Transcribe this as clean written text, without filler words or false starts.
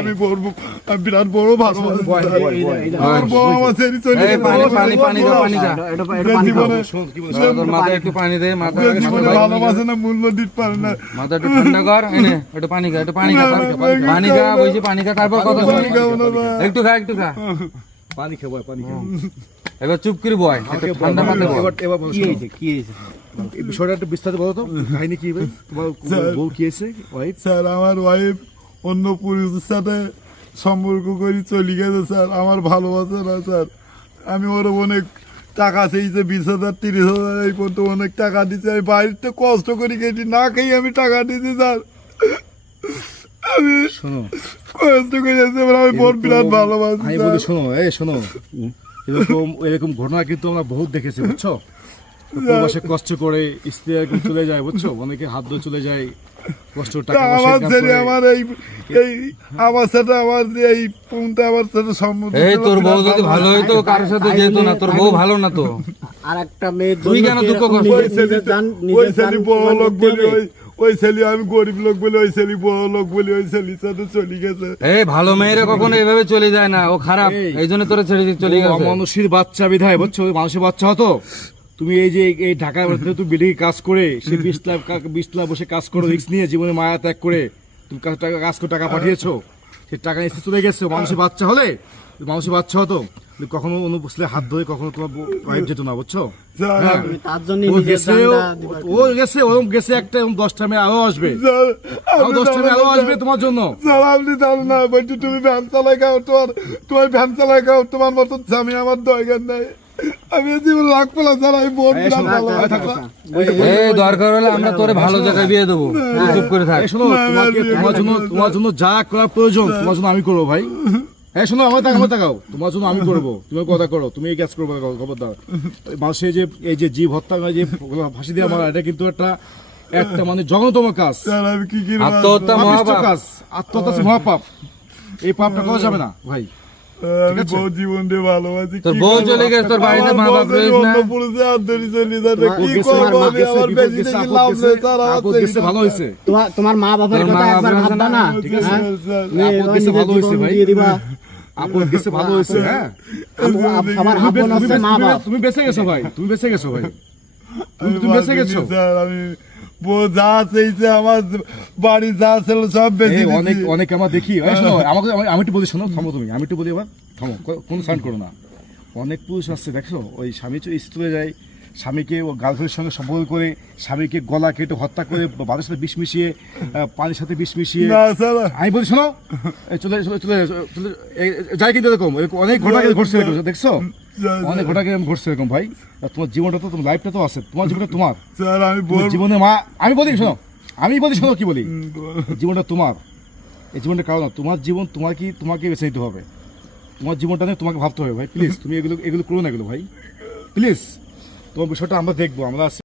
আমি বলবো আমি বিরাট বড় ভালোবাসে না মূল্য দিতে পারে না। মাথা একটু ঠান্ডা কর, একটু পানি খা, একটু পানি খা, পানি খা, বলছি পানি খা, তারপর কথা একটু খা, একটু খা, পানি খাবো, পানি খাবো। এবার চুপ করে বয়, ঠান্ডা মাথায় বল। কি হয়েছে এই বিষয়টা একটু বিস্তারিত বলো তো, কাহিনী কি ভাই? তোমার বউ কি হয়েছে? ওয়াইফ স্যার আমার ওয়াইফ অন্য পুরুষের সাথে সম্পর্ক করে চলে গেছে স্যার। আমার ভালোবাসে না স্যার। আমি ওর অনেক টাকা চেয়েছে, 20,000 30,000 এই পর্যন্ত অনেক টাকা দিচ্ছে। আমি বাড়িতে কষ্ট করে গেছি, না খেয়ে আমি টাকা দিচ্ছি স্যার। আমি শোনো, কষ্ট করে আমি বোন বিরাট ভালোবাসি। আমি বলি শোনো, শোনো, এরকম ঘটনা কিন্তু আমরা বহুত দেখেছি, বুঝছো? প্রবাসে কষ্ট করে স্ত্রী এরকম চলে যায়, বুঝছো? অনেকে হাত ধরে চলে যায়, কষ্ট টাকা আমার ছেলে আমার এই আমার সাথে আমার এই ফোনটা আমার সাথে সম্মত। এই তোর বউ যদি ভালো হইতো কারোর সাথে যেত না, তোর বউ ভালো না তো। আর একটা মেয়ে তুই কেন দুঃখ করছিস? ওই ছেলে বড় লোক বলে ওই ছেলে, আমি গরিব লোক বলে ওই ছেলে বড় লোক বলে ওই ছেলের সাথে চলে গেছে। এই ভালো মেয়েরা কখনো এভাবে চলে যায় না, ও খারাপ, এই জন্য তোরা ছেড়ে চলে গেছে। মানুষের বাচ্চা বিধায়, বুঝছো? মানুষের বাচ্চা হতো। তুমি এই যে এই ঢাকার মধ্যে তুমি বিল্ডিং কাজ করে সে 20 লাখ বসে কাজ করে রিস্ক নিয়ে জীবনে মায়া ত্যাগ করে তুমি কাজ করে টাকা পাঠিয়েছো, সে টাকা এসে চলে গেছে। মানুষের বাচ্চা হলে, মানুষের বাচ্চা হতো, কখনো অন্য বসলে হাত ধরে কখনো তোমার ওয়াইফ যেত না, বুঝছো? তার জন্য ও গেছে ওরকম গেছে একটা, 10টা মেয়ে আরো আসবে, 10টা মেয়ে আরো আসবে তোমার জন্য। স্যার আপনি জানো না বলছি, তুমি ভ্যান চালাই খাও, তোমার ভ্যান চালাই খাও, তোমার মতো স্বামী আমার দরকার নাই। আমি জীবন রাখবো না স্যার। আমি বোন বিরাট ভালোবাসি। এই দরকার হলে আমরা তোরে ভালো জায়গায় বিয়ে দেবো, চুপ করে থাক। শোনো, তোমার জন্য যা করার প্রয়োজন তোমার জন্য আমি করবো ভাই। হ্যাঁ শোনো, আমার তাকাও, তোমার জন্য আমি করবো, তুমি কথা করো, তুমি এই কাজ করবো, খবরদার। মানুষের এই যে জীব হত্যা, যে ফাঁসি দিয়ে মারা, এটা কিন্তু একটা মানে জঘন্যতম কাজ। স্যার আমি কি কি আত্মহত্যা মহাপাপ, কাজ, আত্মহত্যা মহাপাপ। এই পাপটা করা যাবে না ভাই। আমি বউ জীবন দিয়ে ভালোবাসি। তোর বউ চলে গেছে, তোর বাড়িতে মা বাপ রয়েছে না। পুরুষে হাত ধরে চলে যাবে, কি করবো আমি? আমার বেশি দেখি লাভ নেই স্যার। আমার ভালো হয়েছে, তোমার মা বাবার কথা একবার ভাববা না? ঠিক আছে স্যার। ভালো হয়েছে ভাই, আপন গেছে ভালো হয়েছে। হ্যাঁ, আমার আপন আছে মা বাবা। তুমি বেঁচে গেছো ভাই, তুমি বেঁচে গেছো ভাই, তুমি বেঁচে গেছো স্যার। আমি বউ যা চাইছে, আমার বাড়ি যা ছিল সব বেশি অনেক আমরা দেখি। শোনো, আমি একটু বলি, শোনো, থামো তুমি, আমি একটু বলি, এবার থামো, কোনো সাউন্ড করো না। অনেক পুরুষ আসছে, দেখছো, ওই স্বামী চলে যায়, স্বামীকে ও গার্লফ্রেন্ডের সঙ্গে সম্পর্ক করে স্বামীকে গলা কেটে হত্যা করে, বাড়ির সাথে বিষ মিশিয়ে, পানির সাথে বিষ মিশিয়ে। আমি বলি শোনো, চলে যাই, কিন্তু এরকম অনেক ঘটনা ঘটছে, দেখছো, অনেক ঘটনা ঘটছে এরকম ভাই। তোমার জীবনটা তো, তোমার লাইফটা তো আছে, তোমার জীবনটা তোমার স্যার। আমি জীবনে আমি বলি শোনো, কি বলি, জীবনটা তোমার, এই জীবনটা কারো না, তোমার জীবন তোমাকে বেছে নিতে হবে, তোমার জীবনটা নিয়ে তোমাকে ভাবতে হবে ভাই। প্লিজ তুমি এগুলো করো না, এগুলো ভাই, প্লিজ। তোমার বিষয়টা আমরা দেখবো, আমরা